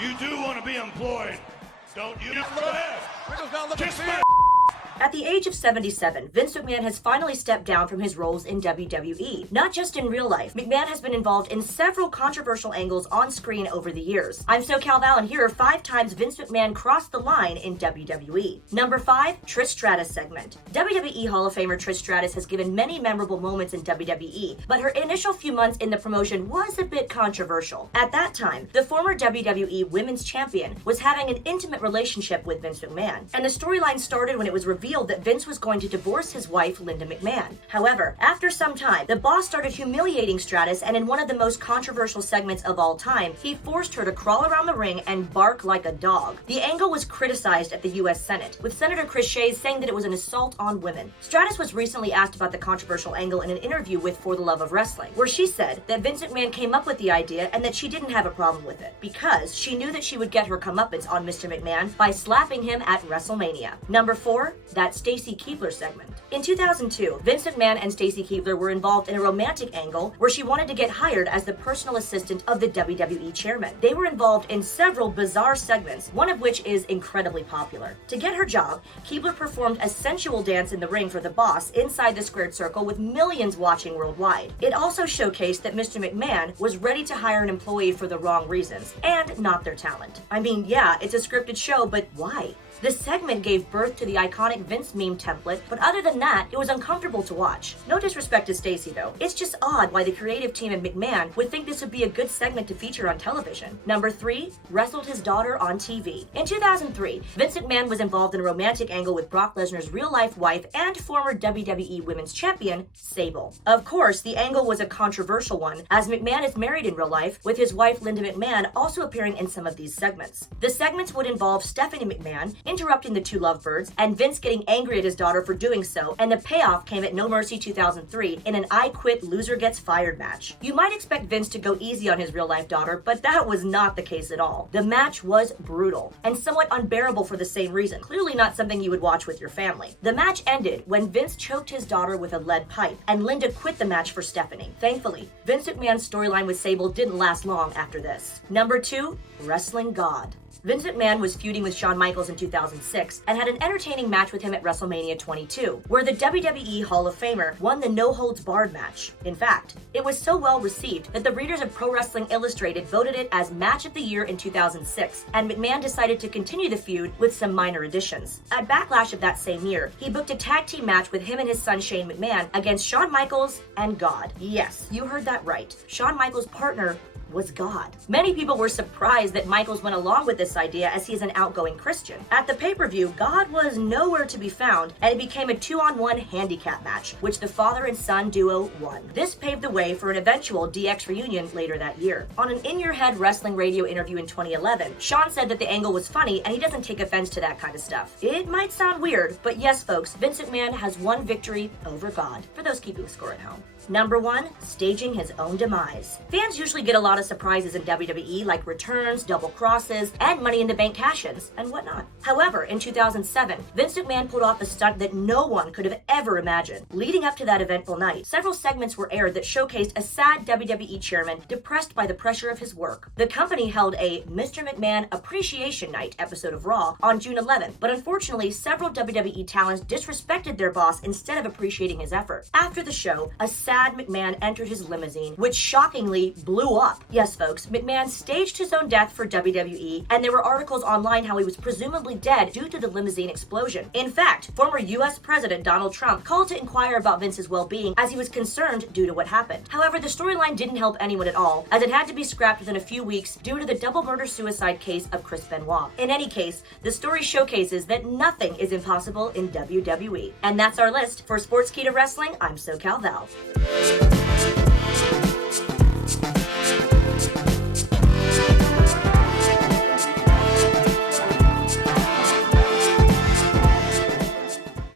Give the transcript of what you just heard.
You do want to be employed, don't you? Go ahead. Kiss my At the age of 77, Vince McMahon has finally stepped down from his roles in WWE. Not just in real life, McMahon has been involved in several controversial angles on screen over the years. I'm SoCal Val, and here are 5 times Vince McMahon crossed the line in WWE. Number 5, Trish Stratus segment. WWE Hall of Famer Trish Stratus has given many memorable moments in WWE, but her initial few months in the promotion was a bit controversial. At that time, the former WWE Women's Champion was having an intimate relationship with Vince McMahon, and the storyline started when it was revealed that Vince was going to divorce his wife, Linda McMahon. However, after some time, the boss started humiliating Stratus, and in one of the most controversial segments of all time, he forced her to crawl around the ring and bark like a dog. The angle was criticized at the U.S. Senate, with Senator Chris Shays saying that it was an assault on women. Stratus was recently asked about the controversial angle in an interview with For the Love of Wrestling, where she said that Vince McMahon came up with the idea and that she didn't have a problem with it, because she knew that she would get her comeuppance on Mr. McMahon by slapping him at WrestleMania. Number 4, that Stacy Keibler segment. In 2002, Vince McMahon and Stacy Keibler were involved in a romantic angle where she wanted to get hired as the personal assistant of the WWE chairman. They were involved in several bizarre segments, one of which is incredibly popular. To get her job, Keibler performed a sensual dance in the ring for the boss inside the squared circle with millions watching worldwide. It also showcased that Mr. McMahon was ready to hire an employee for the wrong reasons, and not their talent. I mean, yeah, it's a scripted show, but why? The segment gave birth to the iconic Vince meme template, but other than that, it was uncomfortable to watch. No disrespect to Stacy though. It's just odd why the creative team at McMahon would think this would be a good segment to feature on television. Number 3, wrestled his daughter on TV. In 2003, Vince McMahon was involved in a romantic angle with Brock Lesnar's real-life wife and former WWE Women's Champion, Sable. Of course, the angle was a controversial one, as McMahon is married in real life, with his wife Linda McMahon also appearing in some of these segments. The segments would involve Stephanie McMahon interrupting the two lovebirds, and Vince getting angry at his daughter for doing so, and the payoff came at No Mercy 2003 in an I Quit Loser Gets Fired match. You might expect Vince to go easy on his real-life daughter, but that was not the case at all. The match was brutal, and somewhat unbearable for the same reason. Clearly not something you would watch with your family. The match ended when Vince choked his daughter with a lead pipe, and Linda quit the match for Stephanie. Thankfully, Vince McMahon's storyline with Sable didn't last long after this. Number 2, Wrestling God. Vince McMahon was feuding with Shawn Michaels in 2006 and had an entertaining match with him at WrestleMania 22, where the WWE Hall of Famer won the no-holds-barred match. In fact, it was so well received that the readers of Pro Wrestling Illustrated voted it as Match of the Year in 2006, and McMahon decided to continue the feud with some minor additions. At Backlash of that same year, he booked a tag team match with him and his son Shane McMahon against Shawn Michaels and God. Yes, you heard that right. Shawn Michaels' partner was God. Many people were surprised that Michaels went along with this idea, as he is an outgoing Christian. At the pay-per-view, God was nowhere to be found, and it became a 2-on-1 handicap match, which the father and son duo won. This paved the way for an eventual DX reunion later that year. On an In Your Head Wrestling Radio interview in 2011, Shawn said that the angle was funny, and he doesn't take offense to that kind of stuff. It might sound weird, but yes folks, Vince McMahon has one victory over God, for those keeping score at home. Number 1, staging his own demise. Fans usually get a lot of surprises in WWE, like returns, double crosses, and Money in the Bank cash-ins, and whatnot. However, in 2007, Vince McMahon pulled off a stunt that no one could have ever imagined. Leading up to that eventful night, several segments were aired that showcased a sad WWE chairman depressed by the pressure of his work. The company held a Mr. McMahon Appreciation Night episode of Raw on June 11th, but unfortunately, several WWE talents disrespected their boss instead of appreciating his effort. After the show, a sad McMahon entered his limousine, which shockingly blew up. Yes, folks, McMahon staged his own death for WWE, and there were articles online how he was presumably dead due to the limousine explosion. In fact, former U.S. President Donald Trump called to inquire about Vince's well-being, as he was concerned due to what happened. However, the storyline didn't help anyone at all, as it had to be scrapped within a few weeks due to the double murder-suicide case of Chris Benoit. In any case, the story showcases that nothing is impossible in WWE. And that's our list. For Sportskeeda Wrestling, I'm SoCal Val.